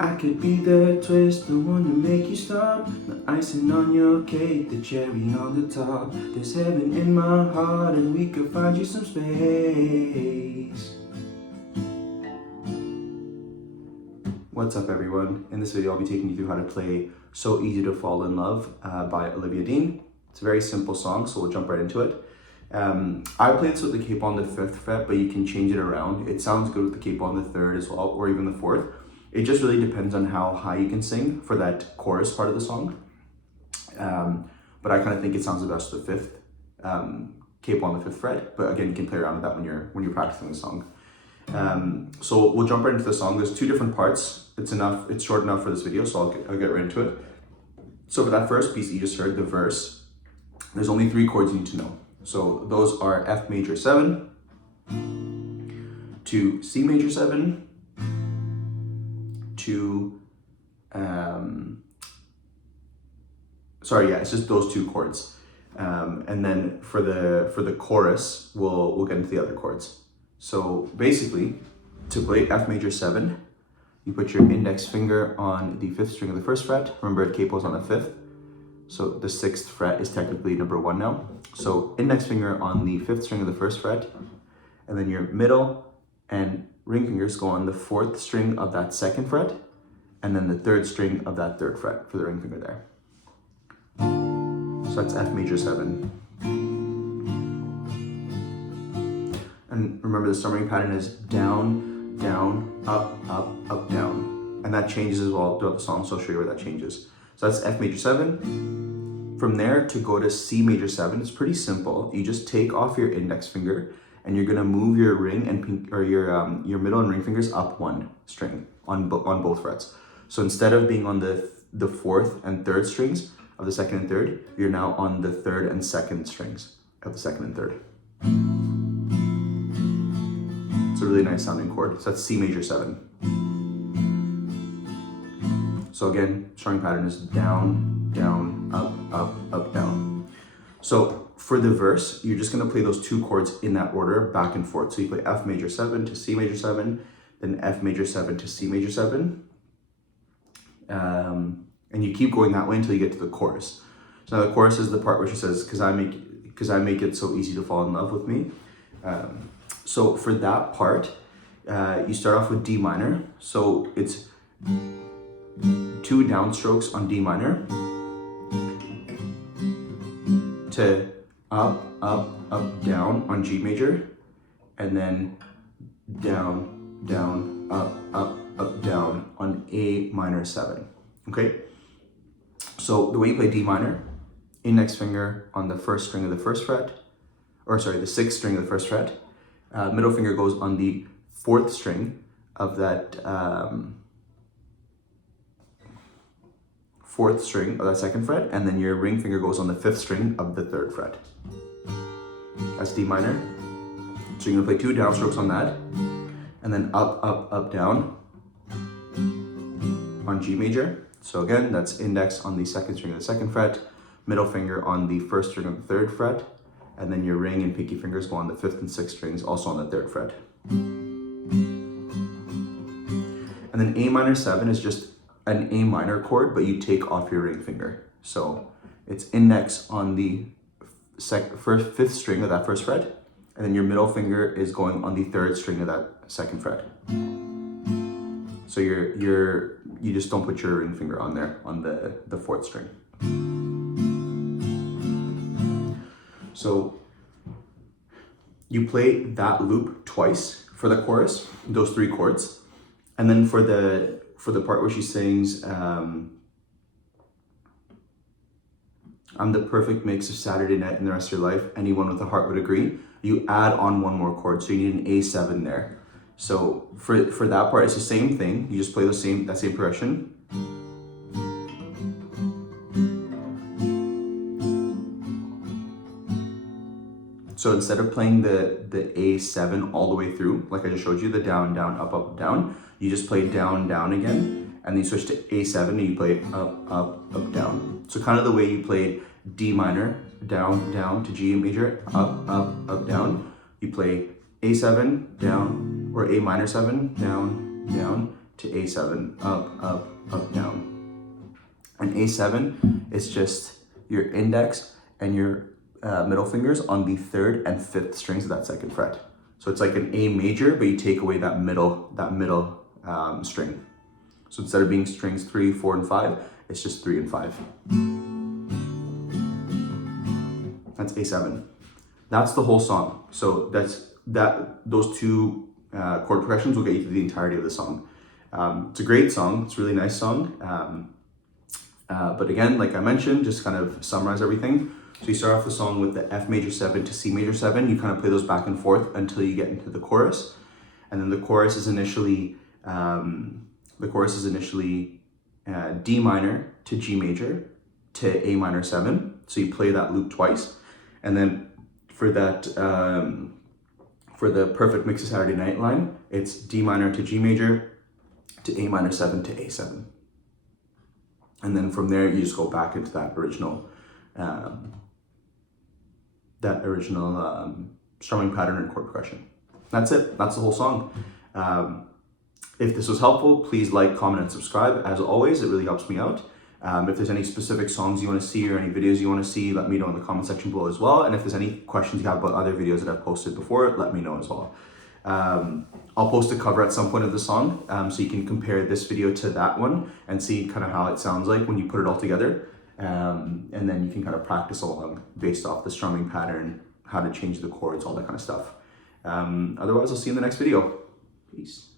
I could be the twist, the one to make you stop. The icing on your cake, the cherry on the top. There's heaven in my heart and we could find you some space. What's up everyone? In this video I'll be taking you through how to play So Easy to Fall in Love by Olivia. It's a very simple song, so we'll jump right into it. I play this with the capo on the 5th fret, but you can change it around. It sounds good with the capo on the 3rd as well, or even the 4th. It just really depends on how high you can sing for that chorus part of the song. But I kind of think it sounds the best with the 5th capo on the 5th fret. But again, you can play around with that when you're practicing the song. So we'll jump right into the song. There's 2 different parts. It's short enough for this video, so I'll get right into it. So for that first piece that you just heard, the verse, there's only 3 chords you need to know. So those are F major 7 to C major 7 to it's just those 2 chords. And then for the chorus, we'll get into the other chords. So basically, to play F major 7, you put your index finger on the 5th string of the 1st fret. Remember, the capo is on the 5th. So the 6th fret is technically number 1 now. So index finger on the 5th string of the 1st fret, and then your middle and ring fingers go on the 4th string of that 2nd fret, and then the 3rd string of that 3rd fret for the ring finger there. So that's F major 7. And remember, the strumming pattern is down, down, up, up, up, down. And that changes as well throughout the song, so I'll show you where that changes. So that's F major 7. From there to go to C major 7, it's pretty simple. You just take off your index finger and you're gonna move your ring and your middle and ring fingers up 1 string on both frets. So instead of being on the 4th and 3rd strings of the 2nd and 3rd, you're now on the 3rd and 2nd strings of the 2nd and 3rd. It's a really nice sounding chord. So that's C major 7. So again, strumming pattern is down, down, up, up, up, down. So for the verse, you're just gonna play those 2 chords in that order, back and forth. So you play F major 7 to C major 7, then F major 7 to C major 7. And you keep going that way until you get to the chorus. So now the chorus is the part where she says, "Cause I make it so easy to fall in love with me." So for that part, you start off with D minor. So it's 2 downstrokes on D minor to up, up, up, down on G major, and then down, down, up, up, up, down on A minor 7. Okay? So the way you play D minor, index finger on the 1st string of the 1st fret, the 6th string of the 1st fret, middle finger goes on the 4th string of that 4th string of that 2nd fret, and then your ring finger goes on the 5th string of the 3rd fret. That's D minor. So you're gonna play 2 downstrokes on that, and then up, up, up, down on G major. So again, that's index on the 2nd string of the 2nd fret, middle finger on the 1st string of the 3rd fret, and then your ring and pinky fingers go on the 5th and 6th strings, also on the 3rd fret. And then A minor 7 is just an A minor chord, but you take off your ring finger. So it's index on the 5th string of that 1st fret, and then your middle finger is going on the 3rd string of that 2nd fret. So you just don't put your ring finger on there on the 4th string. So you play that loop twice for the chorus, those 3 chords, and then for the part where she sings, "I'm the perfect mix of Saturday night and the rest of your life, anyone with a heart would agree," you add on 1 more chord, so you need an A7 there. So for that part, it's the same thing. You just play that same progression. So instead of playing the A7 all the way through, like I just showed you, the down, down, up, up, down, you just play down, down again, and then you switch to A7 and you play up, up, up, down. So kind of the way you play D minor, down, down to G major, up, up, up, down. You play A7, down, or A minor 7, down, down, to A7, up, down. And A7 is just your index and your middle fingers on the 3rd and 5th strings of that 2nd fret. So it's like an A major, but you take away that middle string. So instead of being strings 3, 4, and 5, it's just 3 and 5. That's A7. That's the whole song. So those two chord progressions will get you through the entirety of the song. It's a great song. It's a really nice song. But again, like I mentioned, just kind of summarize everything. So you start off the song with the F major 7 to C major 7. You kind of play those back and forth until you get into the chorus. And then the chorus is initially D minor to G major to A minor 7. So you play that loop twice. And then for that, for the perfect mix of Saturday Night line, it's D minor to G major to A minor 7 to A7. And then from there, you just go back into that original strumming pattern and chord progression. That's it. That's the whole song. If this was helpful, please like, comment, and subscribe. As always, it really helps me out. If there's any specific songs you want to see or any videos you want to see, let me know in the comment section below as well. And if there's any questions you have about other videos that I've posted before, let me know as well. I'll post a cover at some point of the song, so you can compare this video to that one and see kind of how it sounds like when you put it all together. And then you can kind of practice along based off the strumming pattern, how to change the chords, all that kind of stuff. Otherwise, I'll see you in the next video. Peace.